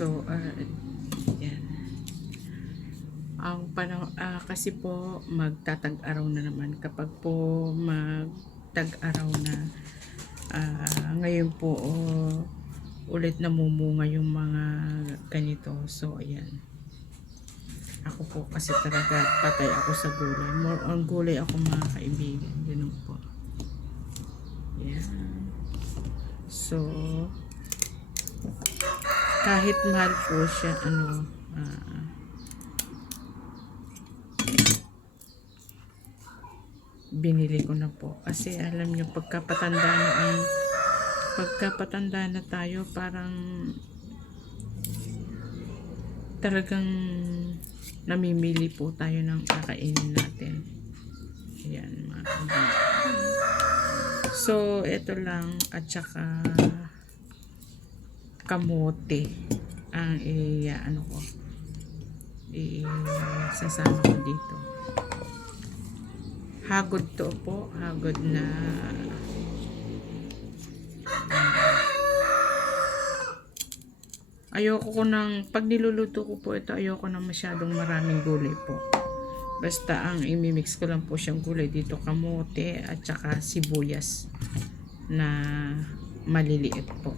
So, yan. Ang panahon, kasi po magtatag-araw na naman. Kapag po magtag-araw na, ngayon po ulit namumunga yung mga ganito. So, ayan. Ako po kasi talaga patay ako sa gulay. More on gulay ako mga kaibigan. Ganun po. Ayan. So, kahit mahal po siya, binili ko na po. Kasi alam nyo, pagkapatanda na tayo, parang talagang namimili po tayo ng kakainin natin. Ayan, mga kaibigan. So, ito lang, at saka kamote ang sasama ko dito. Hagod to po, hagod na ayoko ko pag niluluto ko po ito, ayoko na masyadong maraming gulay po. Basta ang imimix ko lang po siyang gulay dito, kamote at saka sibuyas na maliliit po.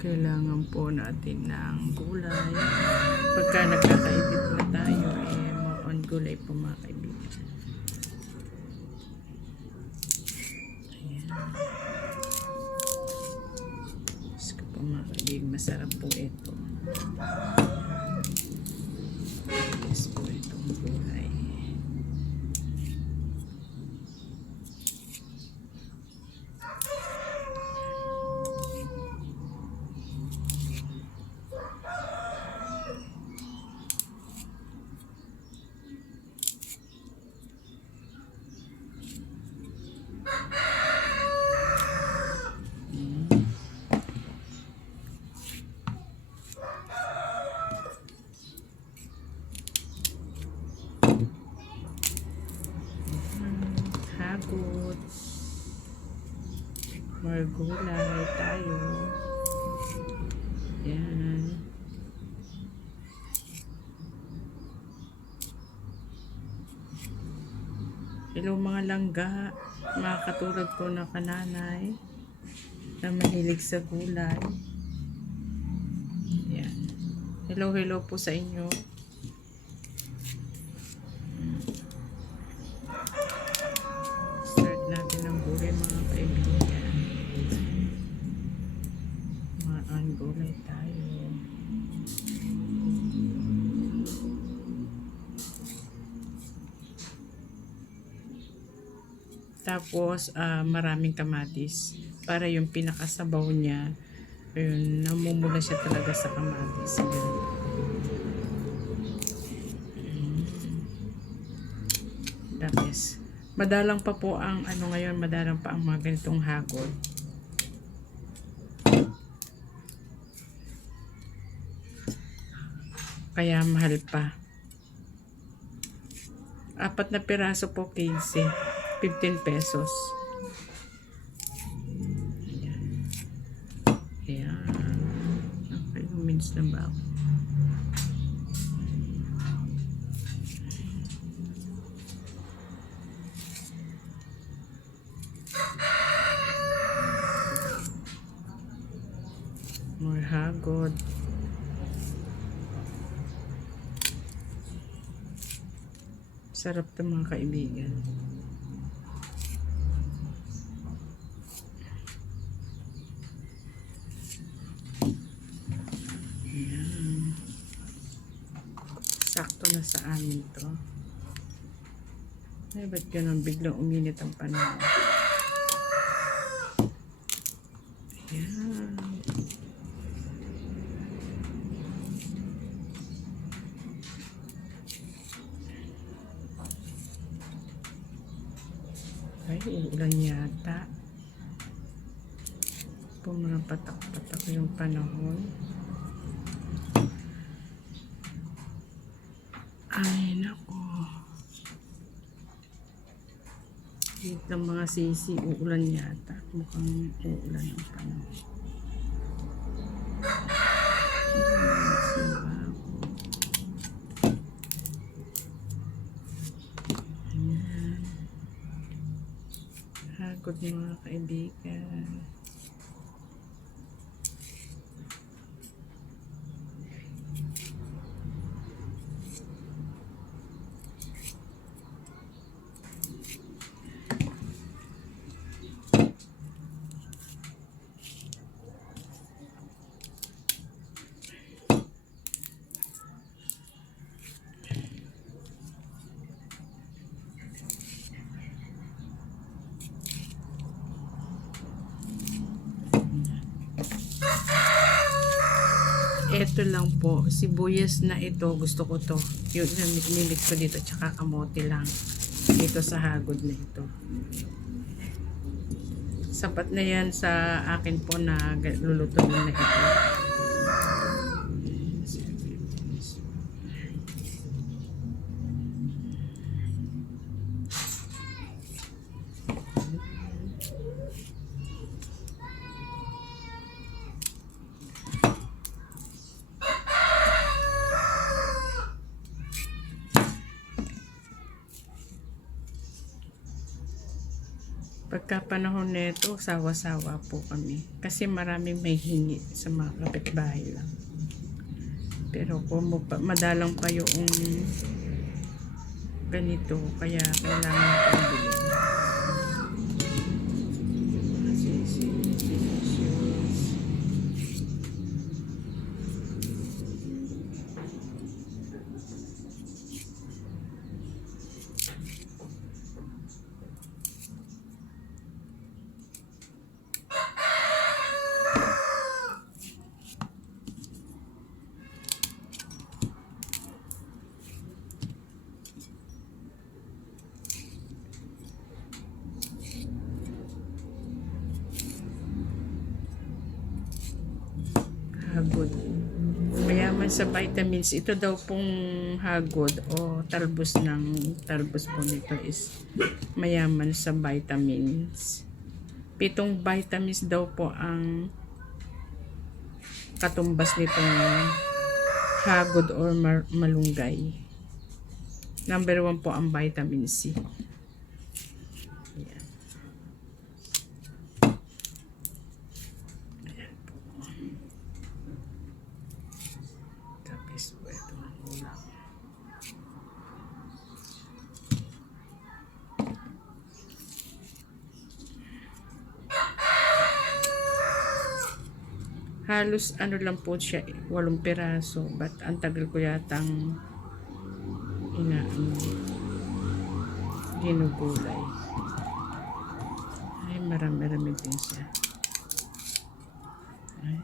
Kailangan po natin ng gulay. Pagka nagkakaedit na tayo, more on gulay po mga kaibigan. Ayan. Gusto po mga kaibigan, masarap po ito. Yes po itong gulay. Hagod. More gulay tayo. Yan. Hello mga langga, mga katulad ko na kananay na mahilig sa gulay. Yan. Hello, hello po sa inyo. Start natin ang gulay mga kaibigan. Mga gulay tayo. Tapos, maraming kamatis. Para yung pinakasabaw niya, yun, namumula siya talaga sa kamatis. Tapos, madalang pa po ang, madalang pa ang mga ganitong hagod. Kaya mahal pa. 4 na piraso po, 15. 15 pesos. Ayan. Ayan. Okay, minutes na ba ako? More hagod. Sarap ito mga kaibigan. Ayan. Sakto na sa amin to. Ay, ba't ganun? Biglang uminit ang panahon. Ayan. Ay, ulan yata. Pumapatak-patak yung panahon. Ay, nako. Dito mga sisi, uulan yata. Mukhang uulan ang panahon. Ayan. Hagod mga kaibigan. Ito lang po, sibuyas na ito, gusto ko to. Yung nimit ko dito, tsaka kamote lang. Dito sa hagod na ito. Sapat na yan sa akin po na lulutuin na ito. Pagka panahon nito, sawa-sawa po kami. Kasi maraming may hingi sa mga kapitbahay lang. Pero kung madalang pa yung ganito, kaya kailangan kong bilhin. Hagod. Mayaman sa vitamins. Ito daw pong hagod o talbos po nito is mayaman sa vitamins. 7 vitamins daw po ang katumbas nitong hagod or malunggay. Number 1 po ang vitamin C. Ayan. Ayan po. Tapos po ito ang ulam. Halos ano lang po siya, 8 piraso. But ang tagal ko yatang ginugulay. Ay, marami-rami din siya. Ay.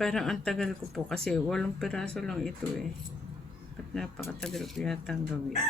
Parang ang tagal ko po kasi 8 piraso lang ito eh. At napakatagal ko yatang gawin.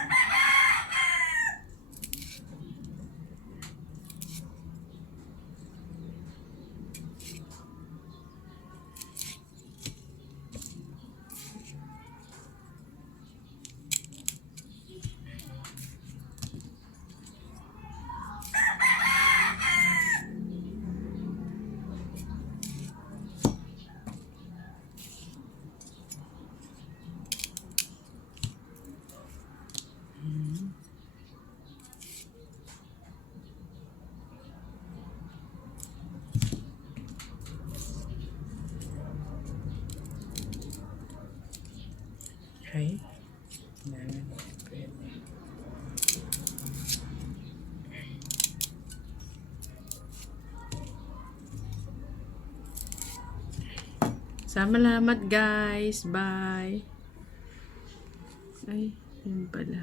Okay. Yan. Pwede. Salamat guys. Bye. Ay, yun pala.